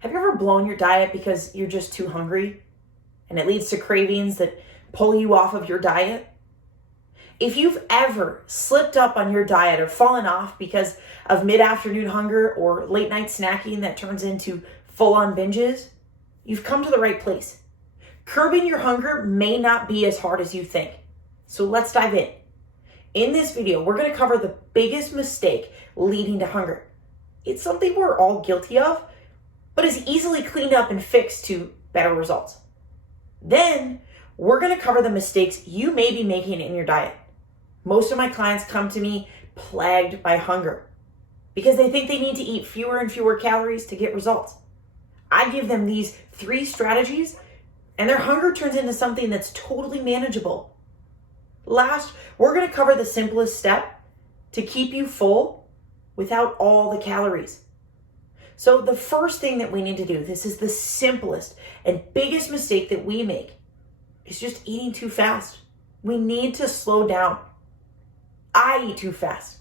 Have you ever blown your diet because you're just too hungry and it leads to cravings that pull you off of your diet? If you've ever slipped up on your diet or fallen off because of mid-afternoon hunger or late night snacking that turns into full-on binges, you've come to the right place. Curbing your hunger may not be as hard as you think. So let's dive in. In this video, we're going to cover the biggest mistake leading to hunger. It's something we're all guilty of, but is easily cleaned up and fixed to better results. Then, we're going to cover the mistakes you may be making in your diet. Most of my clients come to me plagued by hunger because they think they need to eat fewer and fewer calories to get results. I give them these 3 strategies and their hunger turns into something that's totally manageable. Last, we're going to cover the simplest step to keep you full without all the calories. So the first thing that we need to do, this is the simplest and biggest mistake that we make, is just eating too fast. We need to slow down. I eat too fast.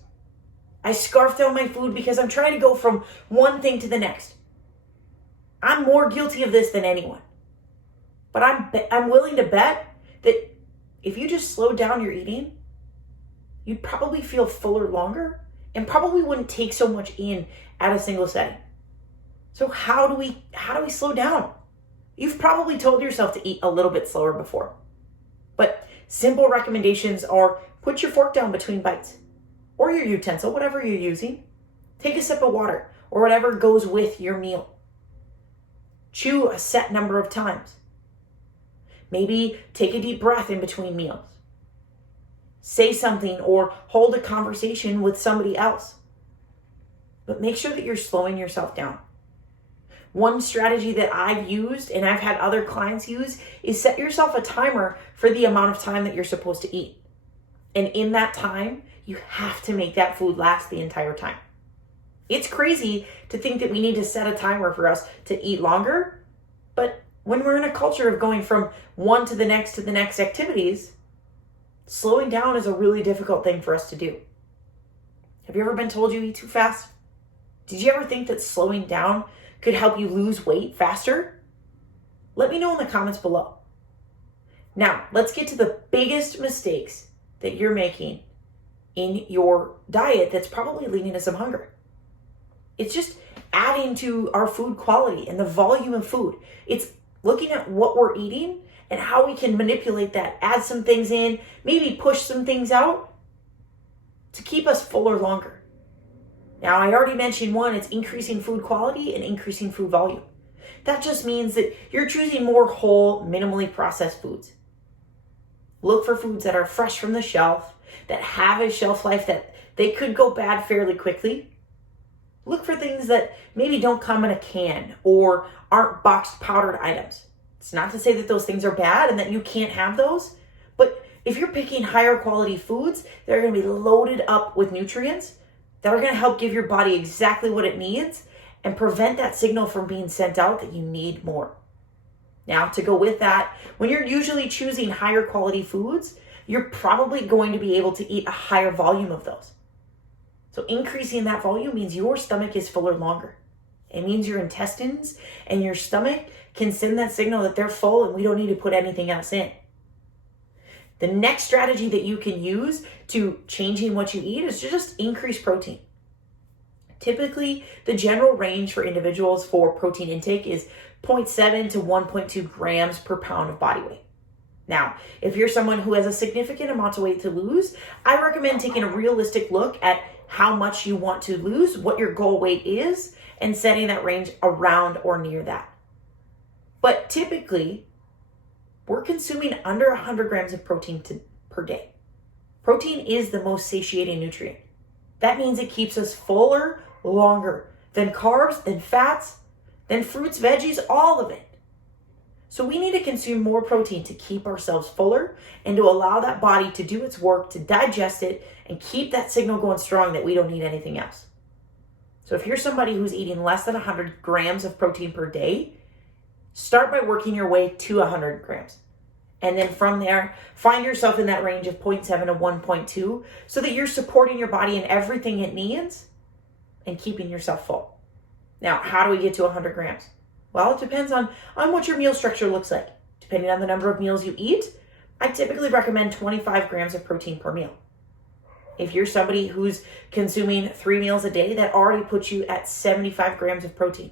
I scarf down my food because I'm trying to go from one thing to the next. I'm more guilty of this than anyone. But I'm willing to bet that if you just slowed down your eating, you'd probably feel fuller longer and probably wouldn't take so much in at a single setting. So how do we slow down? You've probably told yourself to eat a little bit slower before. But simple recommendations are put your fork down between bites or your utensil, whatever you're using. Take a sip of water or whatever goes with your meal. Chew a set number of times. Maybe take a deep breath in between meals. Say something or hold a conversation with somebody else. But make sure that you're slowing yourself down. One strategy that I've used and I've had other clients use is set yourself a timer for the amount of time that you're supposed to eat. And in that time, you have to make that food last the entire time. It's crazy to think that we need to set a timer for us to eat longer, but when we're in a culture of going from one to the next activities, slowing down is a really difficult thing for us to do. Have you ever been told you eat too fast? Did you ever think that slowing down could help you lose weight faster? Let me know in the comments below. Now, let's get to the biggest mistakes that you're making in your diet that's probably leading to some hunger. It's just adding to our food quality and the volume of food. It's looking at what we're eating and how we can manipulate that, add some things in, maybe push some things out to keep us fuller longer. Now, I already mentioned one, it's increasing food quality and increasing food volume. That just means that you're choosing more whole, minimally processed foods. Look for foods that are fresh from the shelf, that have a shelf life that they could go bad fairly quickly. Look for things that maybe don't come in a can or aren't boxed powdered items. It's not to say that those things are bad and that you can't have those, but if you're picking higher quality foods, they're going to be loaded up with nutrients that are going to help give your body exactly what it needs and prevent that signal from being sent out that you need more. Now, to go with that, when you're usually choosing higher quality foods, you're probably going to be able to eat a higher volume of those. So increasing that volume means your stomach is fuller longer. It means your intestines and your stomach can send that signal that they're full and we don't need to put anything else in. The next strategy that you can use to changing what you eat is to just increase protein. Typically, the general range for individuals for protein intake is 0.7 to 1.2 grams per pound of body weight. Now, if you're someone who has a significant amount of weight to lose, I recommend taking a realistic look at how much you want to lose, what your goal weight is, and setting that range around or near that. But typically, we're consuming under 100 grams of protein per day. Protein is the most satiating nutrient. That means it keeps us fuller longer than carbs, than fats, than fruits, veggies, all of it. So we need to consume more protein to keep ourselves fuller and to allow that body to do its work, to digest it, and keep that signal going strong that we don't need anything else. So if you're somebody who's eating less than 100 grams of protein per day, start by working your way to 100 grams. And then from there, find yourself in that range of 0.7 to 1.2 so that you're supporting your body in everything it needs and keeping yourself full. Now, how do we get to 100 grams? Well, it depends on what your meal structure looks like. Depending on the number of meals you eat, I typically recommend 25 grams of protein per meal. If you're somebody who's consuming 3 meals a day, that already puts you at 75 grams of protein.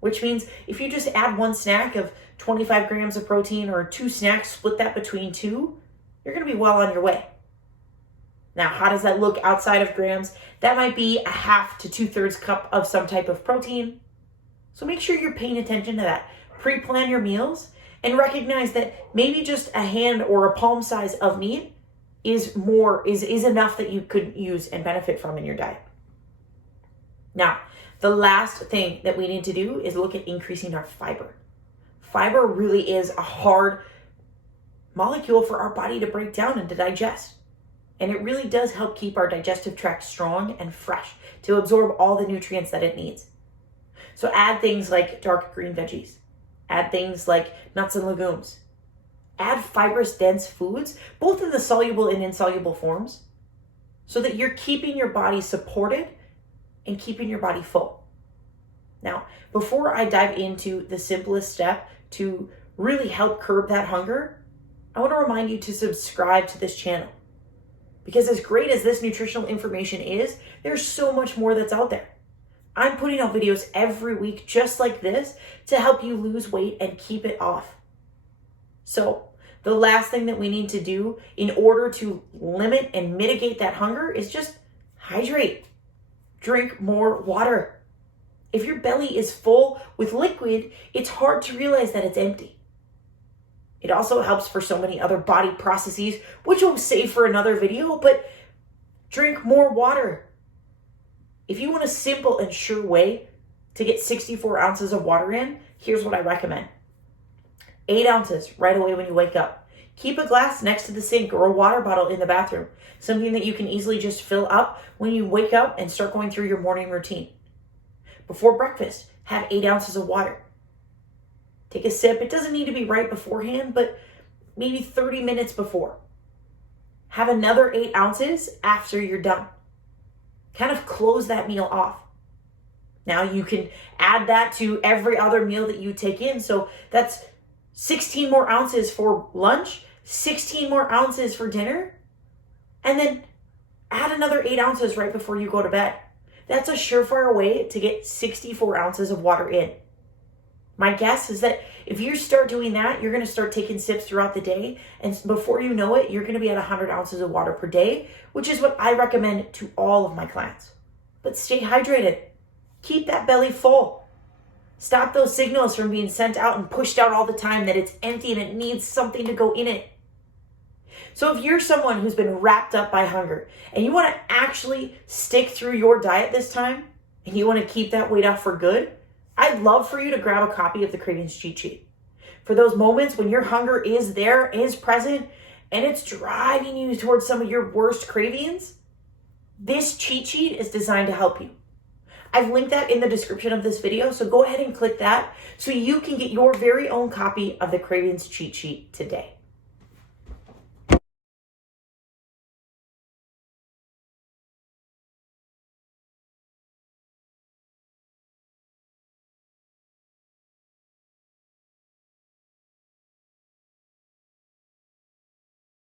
Which means if you just add one snack of 25 grams of protein or 2 snacks, split that between 2, you're going to be well on your way. Now, how does that look outside of grams? That might be a half to 2/3 cup of some type of protein. So make sure you're paying attention to that. Pre-plan your meals and recognize that maybe just a hand or a palm size of meat is enough that you could use and benefit from in your diet. Now, the last thing that we need to do is look at increasing our fiber. Fiber really is a hard molecule for our body to break down and to digest. And it really does help keep our digestive tract strong and fresh to absorb all the nutrients that it needs. So add things like dark green veggies. Add things like nuts and legumes. Add fibrous dense foods, both in the soluble and insoluble forms, so that you're keeping your body supported and keeping your body full. Now, before I dive into the simplest step to really help curb that hunger, I want to remind you to subscribe to this channel. Because as great as this nutritional information is, there's so much more that's out there. I'm putting out videos every week just like this to help you lose weight and keep it off. So the last thing that we need to do in order to limit and mitigate that hunger is just hydrate. Drink more water. If your belly is full with liquid, it's hard to realize that it's empty. It also helps for so many other body processes, which we'll save for another video, but drink more water. If you want a simple and sure way to get 64 ounces of water in, here's what I recommend. 8 ounces right away when you wake up. Keep a glass next to the sink or a water bottle in the bathroom, something that you can easily just fill up when you wake up and start going through your morning routine. Before breakfast, have 8 ounces of water. Take a sip. It doesn't need to be right beforehand, but maybe 30 minutes before. Have another 8 ounces after you're done. Kind of close that meal off. Now you can add that to every other meal that you take in. So that's 16 more ounces for lunch, 16 more ounces for dinner, and then add another 8 ounces right before you go to bed. That's a surefire way to get 64 ounces of water in. My guess is that if you start doing that, you're going to start taking sips throughout the day. And before you know it, you're going to be at 100 ounces of water per day, which is what I recommend to all of my clients. But stay hydrated. Keep that belly full. Stop those signals from being sent out and pushed out all the time that it's empty and it needs something to go in it. So if you're someone who's been wrapped up by hunger and you want to actually stick through your diet this time and you want to keep that weight off for good, I'd love for you to grab a copy of the Cravings Cheat Sheet. For those moments when your hunger is there, is present, and it's driving you towards some of your worst cravings, this cheat sheet is designed to help you. I've linked that in the description of this video, so go ahead and click that so you can get your very own copy of the Cravings Cheat Sheet today.